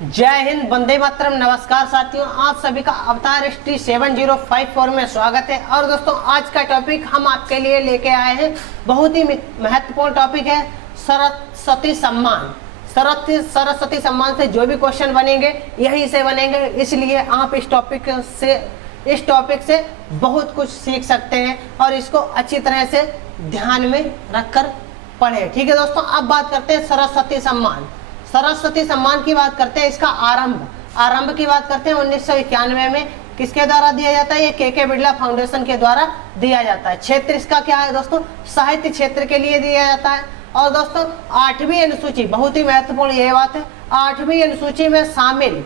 जय हिंद, वंदे मातरम। नमस्कार साथियों, आप सभी का अवतार ST 7054 में स्वागत है। और दोस्तों, आज का टॉपिक हम आपके लिए लेके आए हैं, बहुत ही महत्वपूर्ण टॉपिक है सरस्वती सम्मान। सरस्वती सम्मान से जो भी क्वेश्चन बनेंगे यहीं से बनेंगे, इसलिए आप इस टॉपिक से बहुत कुछ सीख सकते हैं और इसको अच्छी तरह से ध्यान में रखकर पढ़ें। ठीक है दोस्तों, अब बात करते हैं सरस्वती सम्मान। सरस्वती सम्मान की बात करते हैं, इसका आरंभ की बात करते हैं 1991 में किसके द्वारा दिया जाता है? ये के बिड़ला फाउंडेशन के द्वारा दिया जाता है। क्षेत्र इसका क्या है दोस्तों? साहित्य क्षेत्र के लिए दिया जाता है। और दोस्तों, 8वीं अनुसूची, बहुत ही महत्वपूर्ण ये बात है, 8वीं अनुसूची में शामिल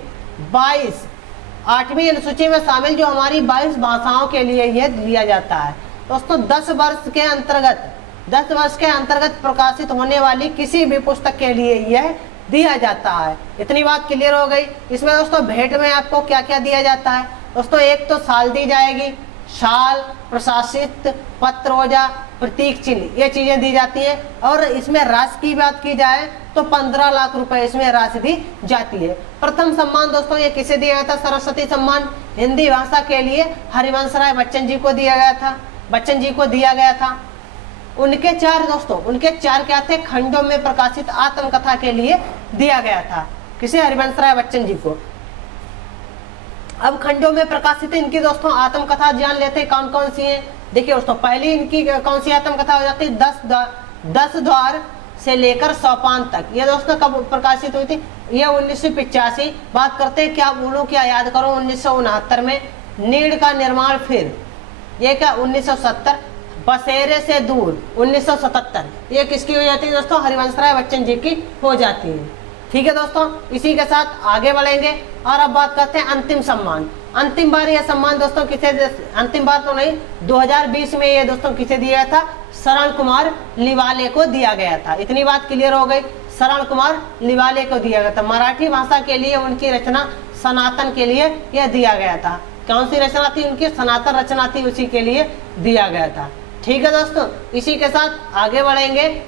8वीं अनुसूची में शामिल जो हमारी 22 भाषाओं के लिए यह दिया जाता है। दोस्तों, 10 वर्ष के अंतर्गत प्रकाशित होने वाली किसी भी पुस्तक के लिए यह दिया जाता है। इतनी बात क्लियर हो गई। इसमें दोस्तों भेंट में आपको क्या क्या दिया जाता है? दोस्तों, एक तो शाल दी जाएगी, शाल, प्रशासित पत्रोजा, प्रतीक चिन्ह, ये चीजें दी जाती है। और इसमें राशि की बात की जाए तो 15 लाख रुपए इसमें राशि दी जाती है। प्रथम सम्मान दोस्तों ये किसे दिया गया था? सरस्वती सम्मान हिंदी भाषा के लिए हरिवंश राय बच्चन जी को दिया गया था। उनके चार क्या थे? खंडों में प्रकाशित आत्मकथा के लिए दिया गया था। किसे? हरिवंश राय बच्चन जी को। अब खंडों में प्रकाशित इनकी दोस्तों आत्मकथा जान लेते हैं कौन कौन सी है। देखिए दोस्तों, पहली इनकी कौन सी आत्मकथा हो जाती है? 10 द्वार से लेकर सोपान तक। ये दोस्तों कब प्रकाशित हुई थी? ये 1985। बात करते हैं, क्या बोलूं क्या याद करो, 1969 में। नीड़ का निर्माण फिर, ये क्या 1970। बसेरे से दूर 1977। ये किसकी हो जाती है दोस्तों? हरिवंश राय बच्चन जी की हो जाती है। ठीक है दोस्तों, इसी के साथ आगे बढ़ेंगे और अब बात करते हैं अंतिम सम्मान। अंतिम बार यह सम्मान दोस्तों किसे, अंतिम बार तो नहीं, 2020 में ये दोस्तों किसे दिया था? शरण कुमार लिवाले को दिया गया था। इतनी बात क्लियर हो गई, शरण कुमार लिवाले को दिया गया था। मराठी भाषा के लिए उनकी रचना सनातन के लिए यह दिया गया था। कौन सी रचना थी उनकी? सनातन रचना थी, उसी के लिए दिया गया था। ठीक है दोस्तों, इसी के साथ आगे बढ़ेंगे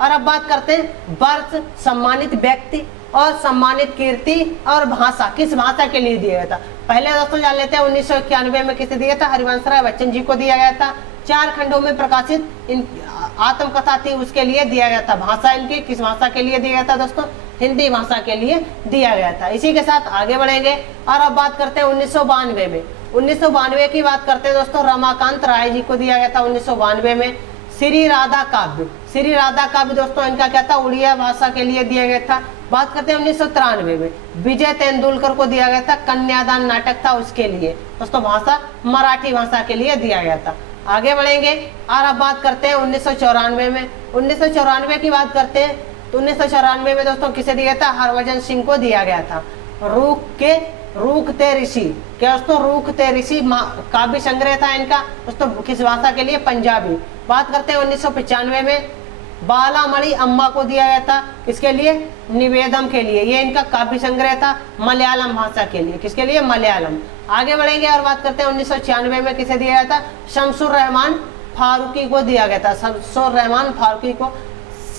और अब बात करते हैं वर्ष, सम्मानित व्यक्ति और सम्मानित कीर्ति और भाषा किस भाषा के लिए दिया गया था। पहले दोस्तों जान लेते हैं 1991 में किसे दिया था? हरिवंश राय बच्चन जी को दिया गया था। 4 खंडों में प्रकाशित आत्मकथा थी, उसके लिए दिया गया था। भाषा इनकी किस भाषा के लिए दिया गया था दोस्तों? हिंदी भाषा के लिए दिया गया था। इसी के साथ आगे बढ़ेंगे और अब बात करते हैं 1992 में। 1992 की बात करते हैं दोस्तों, रमाकांत राय जी को दिया गया था 1992 में। श्री राधा काव्य दोस्तों इनका क्या था? उड़िया भाषा के लिए दिया गया था। बात करते हैं 1993 में विजय तेंदुलकर को दिया गया था। कन्यादान नाटक था, उसके लिए दोस्तों भाषा मराठी भाषा के लिए दिया गया था। आगे बढ़ेंगे और अब बात करते हैं 1994 में। 1994 की बात करते हैं तो 1994 में दोस्तों किसे दिया था? हरभजन सिंह को दिया गया था। रूकते ऋषि, क्या दोस्तों? रूकते ऋषि काव्य संग्रह था इनका दोस्तों, किस भाषा के लिए? पंजाबी। बात करते हैं 1995 में बालामणि अम्मा को दिया गया था। किसके लिए? निवेदम के लिए। ये इनका काव्य संग्रह था मलयालम भाषा के लिए। किसके लिए? मलयालम। आगे बढ़ेंगे और बात करते हैं 1996 में किसे दिया गया था? शमसुर रहमान फारूकी को दिया गया था। शमसुर रहमान फारूकी को।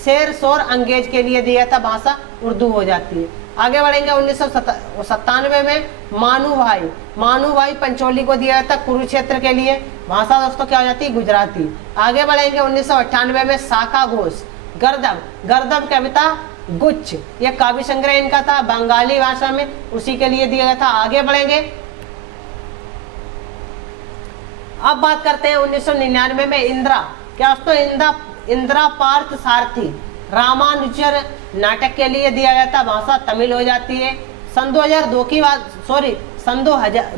शेर शोर अंग्रेज के लिए दिया था, भाषा उर्दू हो जाती है। आगे बढ़ेंगे 1997 में मानू भाई पंचोली को दिया था कुरुक्षेत्र के लिए। भाषा दोस्तों क्या हो जाती है? गुजराती। आगे बढ़ेंगे 1998 में शाखा घोष गर्दभ कविता गुच्छ, यह काव्य संग्रह इनका था बंगाली भाषा में, उसी के लिए दिया गया था। आगे बढ़ेंगे, अब बात करते हैं 1999 में इंदिरा, क्या दोस्तों? इंदिरा पार्थ सारथी रामानुजर नाटक के लिए दिया गया था। भाषा तमिल हो जाती है। सन 2002 की बात, सन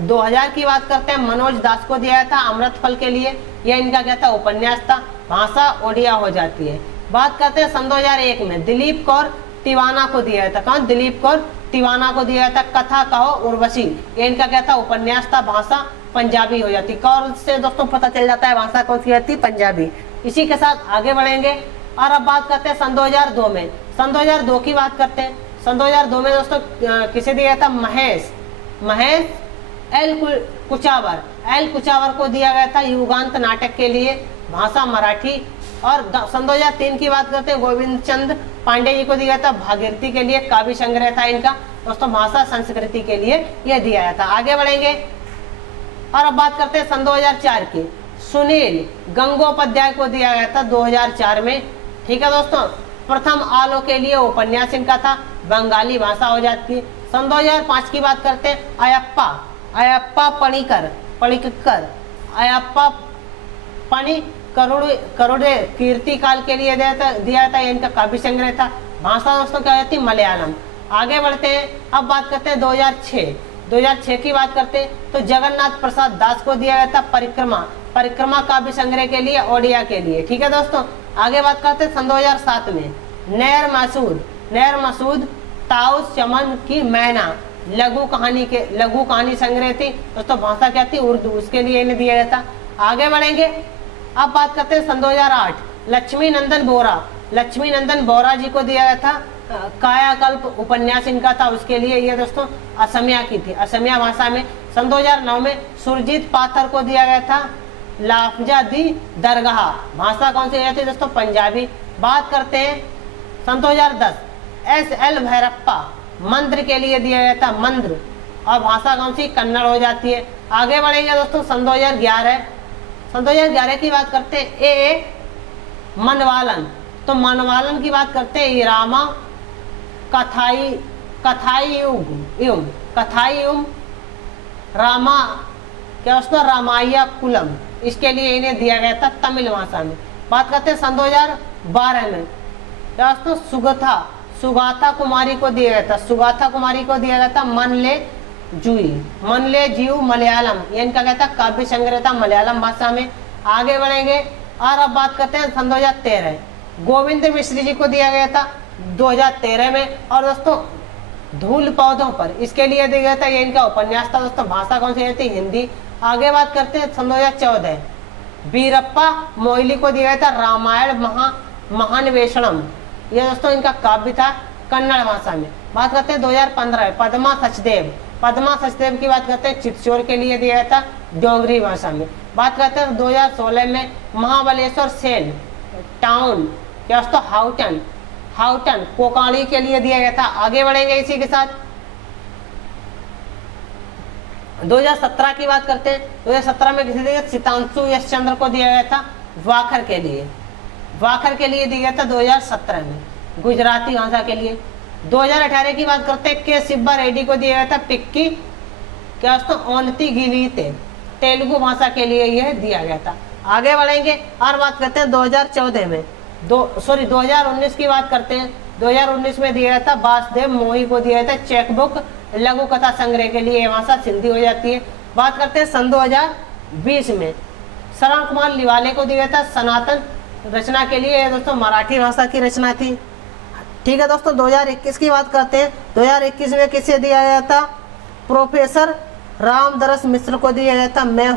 2000 की बात करते हैं, मनोज दास को दिया गया था अमृत फल के लिए। यह इनका क्या था? उपन्यास था। भाषा ओडिया हो जाती है। बात करते हैं सन 2001 में दिलीप कौर तिवाना को दिया गया था। कौन? दिलीप कौर तिवाना को दिया गया था कथा कहो उर्वशी। ये इनका क्या था? उपन्यास था। भाषा पंजाबी हो जाती। कौर से दोस्तों पता चल जाता है भाषा कौन सी रहती? पंजाबी। इसी के साथ आगे बढ़ेंगे और अब बात करते हैं सन 2002 में। सन 2002 की बात करते हैं। सन 2002 में दोस्तों किसे दिया था? महेश एल कुचावर को दिया गया था युगांत नाटक के लिए। भाषा मराठी। और सन 2003 की बात करते हैं, गोविंद चंद पांडे जी को दिया था भागीरथी के लिए, काव्य संग्रह था इनका। दोस्तों भाषा संस्कृति के लिए यह दिया गया था। आगे बढ़ेंगे और अब बात करते हैं सन 2004 की। सुनील गंगोपाध्याय को दिया गया था 2004 में। ठीक है दोस्तों, प्रथम आलो के लिए उपन्यास इनका था, बंगाली भाषा हो जाती है। सन 2005 की बात करते हैं, अयप्पा पणिक्कर अयप्पा करुड़े कीर्ति काल के लिए दिया था। इनका काव्य संग्रह था। भाषा दोस्तों क्या होती है, मलयालम। आगे बढ़ते हैं, अब बात करते हैं 2006 की बात करते हैं तो जगन्नाथ प्रसाद दास को दिया गया था परिक्रमा काव्य संग्रह के लिए, ओडिया के लिए। ठीक है दोस्तों, आगे बात करते हैं सन 2007 में नैर मसूद ताउस चमन की मैना लघु कहानी संग्रह थी दोस्तों। भाषा क्या थी, उर्दू, उसके लिए इन्हें दिया गया था। आगे बढ़ेंगे, अब बात करते हैं सन 2008 लक्ष्मी नंदन बोरा जी को दिया गया था कायाकल्प उपन्यास इनका था, उसके लिए ये दोस्तों असमिया की थी, असमिया भाषा में। सन 2009 में सुरजीत पाथर को दिया गया था लाफजा दी दरगाह, भाषा कौन सी थी दोस्तों, पंजाबी। बात करते हैं सन 2010 SL भैरप्पा मंत्र के लिए दिया गया था, मंत्र, और भाषा कौन सी, कन्नड़ हो जाती है। आगे बढ़ेंगे दोस्तों सन 2011 की बात करते हैं ए मनवालन, तो मनवालन की बात करते हैं इरामा कथायुम रामा क्या उसको रामाया कुलम, इसके लिए इन्हें दिया गया था तमिल भाषा में। बात करते हैं सन 2012 में क्या उसको सुगाथा कुमारी को दिया गया था मनले जीव मलयालम, ये इनका कहता काव्य संग्रह था मलयालम भाषा में। आगे बढ़ेंगे और अब बात करते हैं सन 2013 गोविंद मिश्र जी को दिया गया था 2013 में। और दोस्तों धूल पौधों पर, इसके लिए दिया गया था, ये इनका उपन्यास था दोस्तों। भाषा कौन सी थी, हिंदी। आगे बात करते हैं सन 2014 बीरप्पा मोइली को दिया गया था रामायण महान्वेषणम, यह दोस्तों इनका काव्य था कन्नड़ भाषा में। बात करते हैं 2015 पद्मा सचदेव की बात करते हैं, चित्तौड़ के लिए दिया गया था डोगरी भाषा में। बात करते हैं 2016 में महाबलेश्वर सेन टाउन क्या दोस्तों हाउटन कोकाणी के लिए दिया गया था। आगे बढ़ेंगे इसी के साथ 2017 की बात करते हैं। 2017 में किसी दिया सितांशु यशचंद्र को दिया गया था वाखर के लिए दिया गया था 2017 में, गुजराती भाषा के लिए। 2018 की बात करते हैं के सिब्बा रेड्डी को दिया गया था पिक्की क्या दोस्तों ओनती गिलीते, तेलुगु भाषा के लिए यह दिया गया था। आगे बढ़ेंगे और बात करते हैं 2019 की बात करते हैं। 2019 में दिया गया था वासुदेव मोही को दिया गया था चेकबुक लघु कथा संग्रह के लिए, यह भाषा सिंधी हो जाती है। बात करते हैं सन 2020 में शरण कुमार लिवाले को दिया गया था सनातन रचना के लिए, दोस्तों मराठी भाषा की रचना थी। ठीक है दोस्तों, 2021 की बात करते हैं। 2021 में किसे दिया गया था, प्रोफेसर रामदरस मिश्र को दिया गया था मैं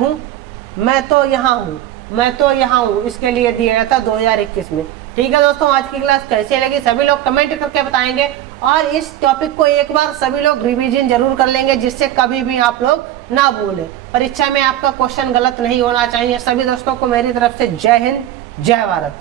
तो यहाँ हूँ, इसके लिए दिया गया था 2021 में। ठीक है दोस्तों, आज की क्लास कैसे लगी सभी लोग कमेंट करके बताएंगे, और इस टॉपिक को एक बार सभी लोग रिवीजन जरूर कर लेंगे, जिससे कभी भी आप लोग ना भूलें, परीक्षा में आपका क्वेश्चन गलत नहीं होना चाहिए। सभी दोस्तों को मेरी तरफ से जय हिंद, जय भारत।